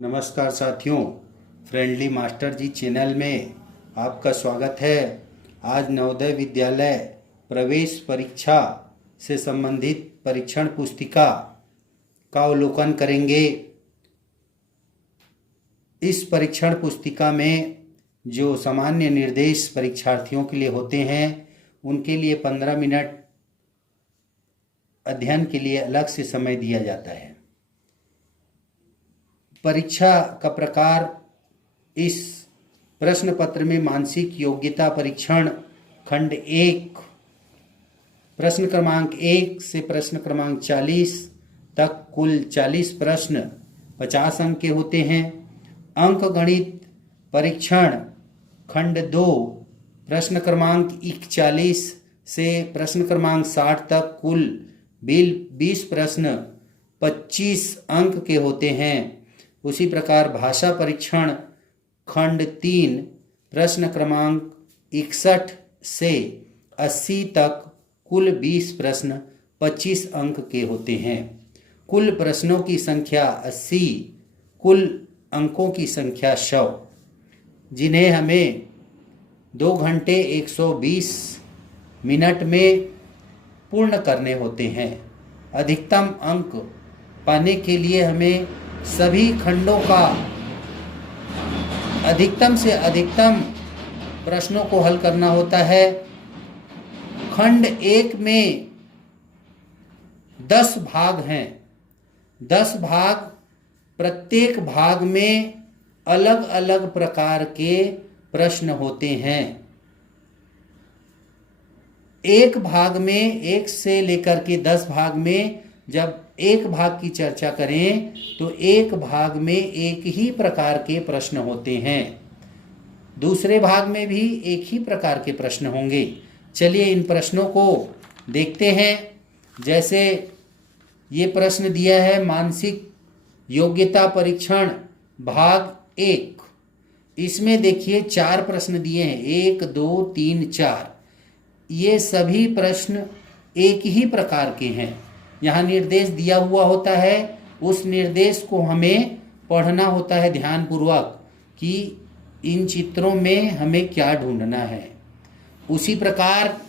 नमस्कार साथियों, friendly master जी channel में आपका स्वागत है। आज नवोदय विद्यालय प्रवेश परीक्षा से संबंधित परीक्षण पुस्तिका का अवलोकन करेंगे। इस परीक्षण पुस्तिका में जो सामान्य निर्देश परीक्षार्थियों के लिए होते हैं उनके लिए 15 मिनट अध्ययन के लिए अलग से समय दिया जाता है। परीक्षा का प्रकार इस प्रश्न पत्र में मानसिक योग्यता परीक्षण खंड 1 प्रश्न क्रमांक 1 से प्रश्न क्रमांक 40 तक कुल 40 प्रश्न 50 अंक के होते हैं। अंक गणित परीक्षण खंड 2 प्रश्न क्रमांक 41 से प्रश्न क्रमांक 60 तक कुल 20 प्रश्न 25 अंक के होते हैं। उसी प्रकार भाषा परीक्षण खंड 3 प्रश्न क्रमांक 61 से 80 तक कुल 20 प्रश्न 25 अंक के होते हैं। कुल प्रश्नों की संख्या 80, कुल अंकों की संख्या 100, जिन्हें हमें 2 घंटे 120 मिनट में पूर्ण करने होते हैं। अधिकतम अंक पाने के लिए हमें सभी खंडों का अधिकतम से अधिकतम प्रश्नों को हल करना होता है। खंड 1 में 10 भाग हैं। 10 भाग, प्रत्येक भाग में अलग अलग प्रकार के प्रश्न होते हैं। एक भाग में 1 से लेकर के 10 भाग में जब एक भाग की चर्चा करें तो एक भाग में एक ही प्रकार के प्रश्न होते हैं। दूसरे भाग में भी एक ही प्रकार के प्रश्न होंगे। चलिए इन प्रश्नों को देखते हैं। जैसे ये प्रश्न दिया है मानसिक योग्यता परीक्षण भाग 1। इसमें देखिए 4 प्रश्न दिए हैं, 1, 2, 3, 4। ये सभी प्रश्न एक ही प्रकार के हैं। यहाँ निर्देश दिया हुआ होता है, उस निर्देश को हमें पढ़ना होता है ध्यानपूर्वक कि इन चित्रों में हमें क्या ढूंढना है। उसी प्रकार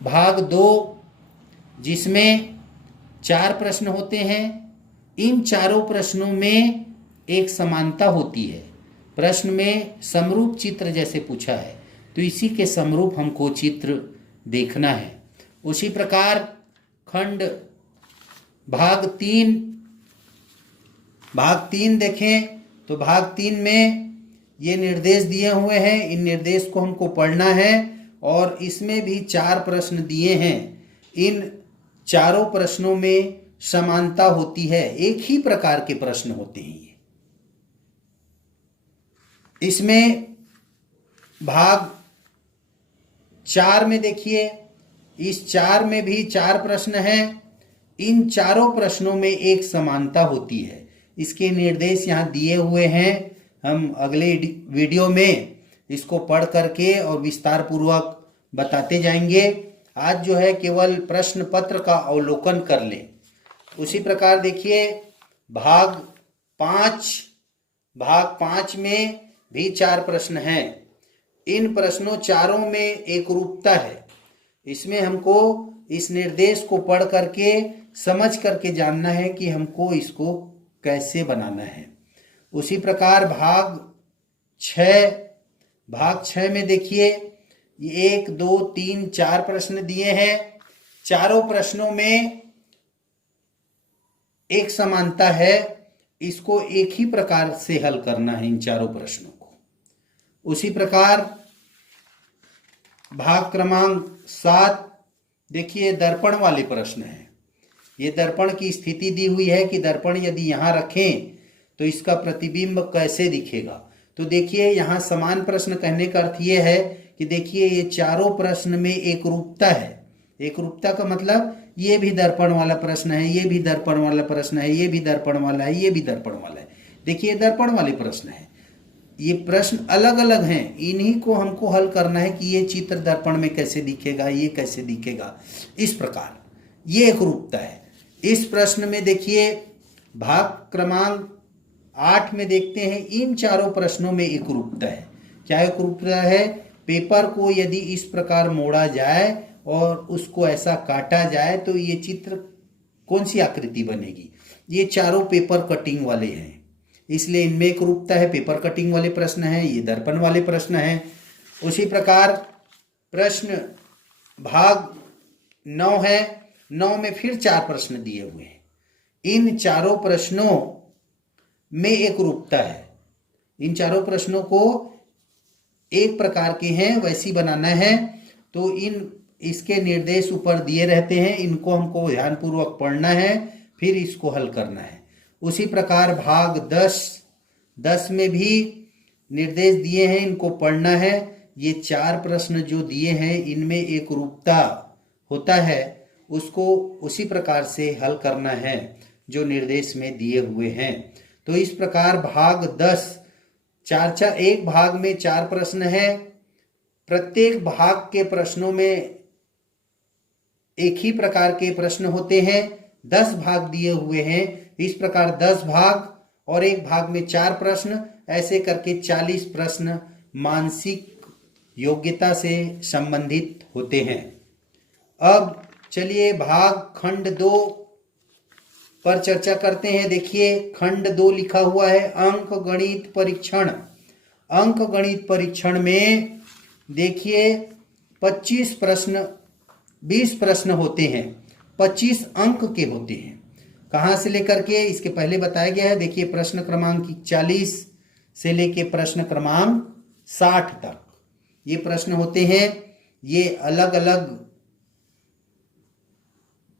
भाग 2 जिसमें 4 प्रश्न होते हैं, इन चारों प्रश्नों में एक समानता होती है। प्रश्न में समरूप चित्र जैसे पूछा है तो इसी के समरूप हमको चित्र देखना है। उसी प्रकार खंड भाग 3 देखें तो भाग 3 में ये निर्देश दिए हुए हैं। इन निर्देश को हमको पढ़ना है और इसमें भी 4 प्रश्न दिए हैं। इन चारों प्रश्नों में समानता होती है, एक ही प्रकार के प्रश्न होते हैं। ये इसमें भाग 4 में देखिए, इस 4 में भी 4 प्रश्न हैं। इन चारों प्रश्नों में एक समानता होती है। इसके निर्देश यहाँ दिए हुए हैं। हम अगले वीडियो में इसको पढ़ करके और विस्तार पूर्वक बताते जाएंगे। आज जो है केवल प्रश्न पत्र का अवलोकन कर लें। उसी प्रकार देखिए भाग 5 में भी 4 प्रश्न हैं। इन प्रश्नों चारों में एक रूपता है। इसमें हमको इस निर्देश को पढ़ करके समझ करके जानना है कि हमको इसको कैसे बनाना है। उसी प्रकार भाग 6 में देखिए 1, 2, 3, 4 प्रश्न दिए हैं। चारों प्रश्नों में एक समानता है। इसको एक ही प्रकार से हल करना है इन चारों प्रश्नों को। उसी प्रकार भाग क्रमांक 7 देखिए दर्पण वाले प्रश्न हैं। ये दर्पण की स्थिति दी हुई है कि दर्पण यदि यहाँ रखें तो इसका प्रतिबिंब कैसे दिखेगा। तो देखिए यहाँ समान प्रश्न कहने का अर्थ ये है कि देखिए ये चारों प्रश्न में एक रूपता है। एक रूपता का मतलब ये भी दर्पण वाला प्रश्न है, ये भी दर्पण वाला प्रश्न है, ये भी दर्पण वाला है, ये भी दर्पण वाला है। देखिए दर्पण वाले प्रश्न है। ये प्रश्न अलग अलग हैं, इन्हीं को हमको हल करना है कि ये चित्र दर्पण में कैसे दिखेगा, ये कैसे दिखेगा। इस प्रकार ये एक रूपता है। इस प्रश्न में देखिए भाग क्रमांक 8 में देखते हैं, इन चारों प्रश्नों में एकरूपता है। क्या एकरूपता है? पेपर को यदि इस प्रकार मोड़ा जाए और उसको ऐसा काटा जाए तो ये चित्र कौन सी आकृति बनेगी? ये चारों पेपर कटिंग वाले हैं, इसलिए इनमें एकरूपता है। पेपर कटिंग वाले प्रश्न हैं, ये दर्पण वाले प्रश्न हैं। उसी प्रकार प्रश्न भाग 9 है। 9 में फिर 4 प्रश्न दिए हुए हैं। इन चारों प्रश्नों में एकरूपता है। इन चारों प्रश्नों को एक प्रकार के हैं, वैसी बनाना है तो इसके निर्देश ऊपर दिए रहते हैं, इनको हमको ध्यानपूर्वक पढ़ना है, फिर इसको हल करना है। उसी प्रकार भाग 10 में भी निर्देश दिए हैं, इनको पढ़ना है। ये 4 प्रश्न जो दिए हैं इनमें एकरूपता होता है, उसको उसी प्रकार से हल करना है जो निर्देश में दिए हुए हैं। तो इस प्रकार भाग 10 एक भाग में 4 प्रश्न है। प्रत्येक भाग के प्रश्नों में एक ही प्रकार के प्रश्न होते हैं। 10 भाग दिए हुए हैं, इस प्रकार 10 भाग और एक भाग में 4 प्रश्न, ऐसे करके 40 प्रश्न मानसिक योग्यता से संबंधित होते हैं। अब चलिए भाग खंड 2 पर चर्चा करते हैं। देखिए खंड 2 लिखा हुआ है अंक गणित परीक्षण। अंक गणित परीक्षण में देखिए 20 प्रश्न होते हैं, 25 अंक के होते हैं। कहाँ से लेकर के, इसके पहले बताया गया है। देखिए प्रश्न क्रमांक 40 से लेके प्रश्न क्रमांक 60 तक ये प्रश्न होते हैं। ये अलग अलग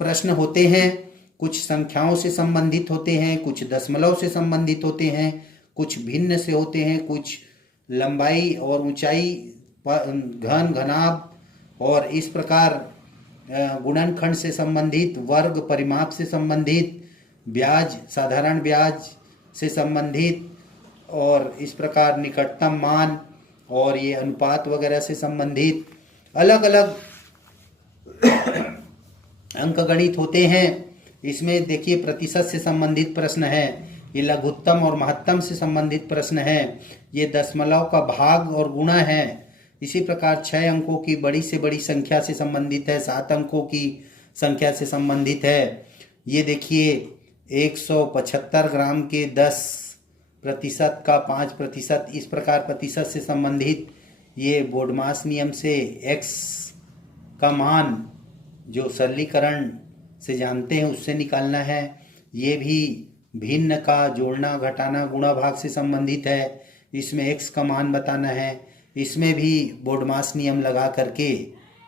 प्रश्न होते हैं, कुछ संख्याओं से संबंधित होते हैं, कुछ दशमलव से संबंधित होते हैं, कुछ भिन्न से होते हैं, कुछ लंबाई और ऊंचाई, घन घनाभ और इस प्रकार गुणनखंड से संबंधित, वर्ग परिमाप से संबंधित, ब्याज साधारण ब्याज से संबंधित और इस प्रकार निकटतम मान और ये अनुपात वगैरह से संबंधित अलग अलग अंकगणित होते हैं। इसमें देखिए प्रतिशत से संबंधित प्रश्न है, ये लघुत्तम और महत्तम से संबंधित प्रश्न है, ये दशमलव का भाग और गुणा है। इसी प्रकार 6 अंकों की बड़ी से बड़ी संख्या से संबंधित है, 7 अंकों की संख्या से संबंधित है। ये देखिए 175 ग्राम के 10% का 5%, इस प्रकार प्रतिशत से संबंधित। ये बोर्डमास नियम से x का मान जो सरलीकरण से जानते हैं उससे निकालना है। ये भी भिन्न का जोड़ना घटाना गुणा भाग से संबंधित है, इसमें x का मान बताना है। इसमें भी बोर्डमास नियम लगा करके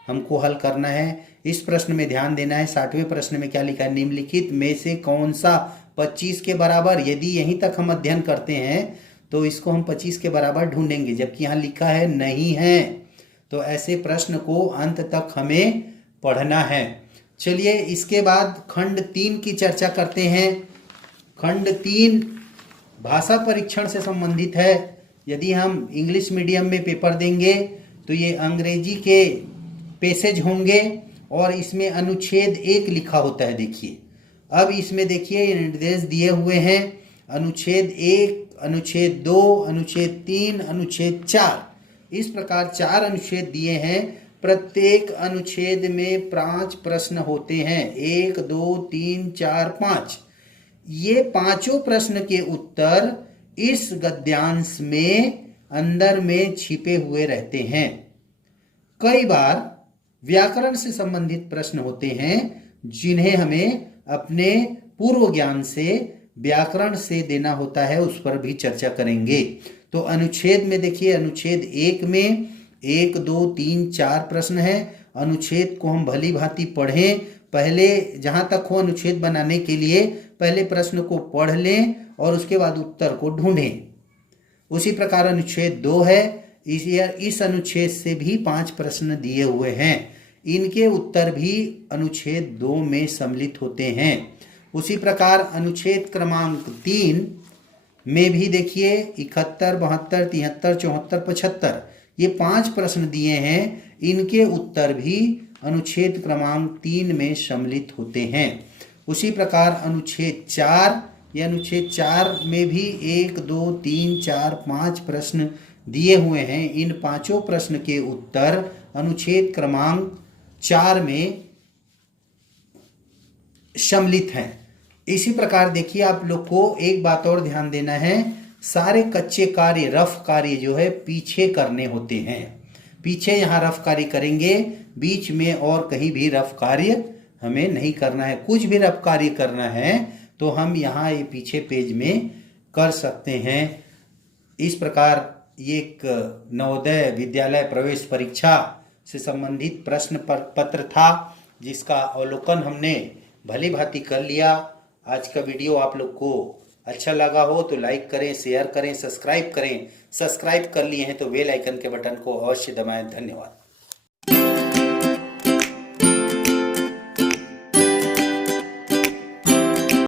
हमको हल करना है। इस प्रश्न में ध्यान देना है। 60वें प्रश्न में क्या लिखा है? निम्नलिखित में से कौन सा 25 के बराबर, यदि यहीं तक हम अध्ययन करते हैं तो इसको हम 25 के बराबर ढूंढेंगे, जबकि यहाँ लिखा है नहीं है। तो ऐसे प्रश्न को अंत तक हमें पढ़ना है। चलिए इसके बाद खंड 3 की चर्चा करते हैं। खंड 3 भाषा परीक्षण से संबंधित है। यदि हम इंग्लिश मीडियम में पेपर देंगे तो ये अंग्रेजी के पैसेज होंगे और इसमें अनुच्छेद 1 लिखा होता है। देखिए अब इसमें देखिए ये निर्देश दिए हुए हैं, अनुच्छेद 1, अनुच्छेद 2, अनुच्छेद 3, अनुच्छेद 4, इस प्रकार 4 अनुच्छेद दिए हैं। प्रत्येक अनुच्छेद में 5 प्रश्न होते हैं, 1, 2, 3, 4, 5। ये पांचों प्रश्न के उत्तर इस गद्यांश में अंदर में छिपे हुए रहते हैं। कई बार व्याकरण से संबंधित प्रश्न होते हैं जिन्हें हमें अपने पूर्व ज्ञान से व्याकरण से देना होता है, उस पर भी चर्चा करेंगे। तो अनुच्छेद में देखिए अनुच्छेद 1 में 1, 2, 3, 4 प्रश्न है। अनुच्छेद को हम भली भांति पढ़ें, पहले जहां तक हो अनुच्छेद बनाने के लिए पहले प्रश्न को पढ़ लें और उसके बाद उत्तर को ढूंढें। उसी प्रकार अनुच्छेद 2 है, इस अनुच्छेद से भी 5 प्रश्न दिए हुए हैं, इनके उत्तर भी अनुच्छेद 2 में सम्मिलित होते हैं। उसी प्रकार अनुच्छेद क्रमांक 3 में भी देखिए 71, 72, 73, 74, 75 ये 5 प्रश्न दिए हैं, इनके उत्तर भी अनुच्छेद क्रमांक 3 में सम्मिलित होते हैं। उसी प्रकार अनुच्छेद 4 ये अनुच्छेद 4 में भी 1, 2, 3, 4, 5 प्रश्न दिए हुए हैं। इन पांचों प्रश्न के उत्तर अनुच्छेद क्रमांक 4 में सम्मिलित हैं। इसी प्रकार देखिए, आप लोग को एक बात और ध्यान देना है, सारे कच्चे कार्य, रफ कार्य जो है पीछे करने होते हैं। पीछे यहाँ रफ कार्य करेंगे, बीच में और कहीं भी रफ कार्य हमें नहीं करना है। कुछ भी रफ कार्य करना है तो हम यहाँ ये पीछे पेज में कर सकते हैं। इस प्रकार ये एक नवोदय विद्यालय प्रवेश परीक्षा से संबंधित प्रश्न पत्र था, जिसका अवलोकन हमने भली भांति कर लिया। आज का वीडियो आप लोग को अच्छा लगा हो तो लाइक करें, शेयर करें, सब्सक्राइब करें। सब्सक्राइब कर लिए हैं तो बेल आइकन के बटन को अवश्य दबाएं। धन्यवाद।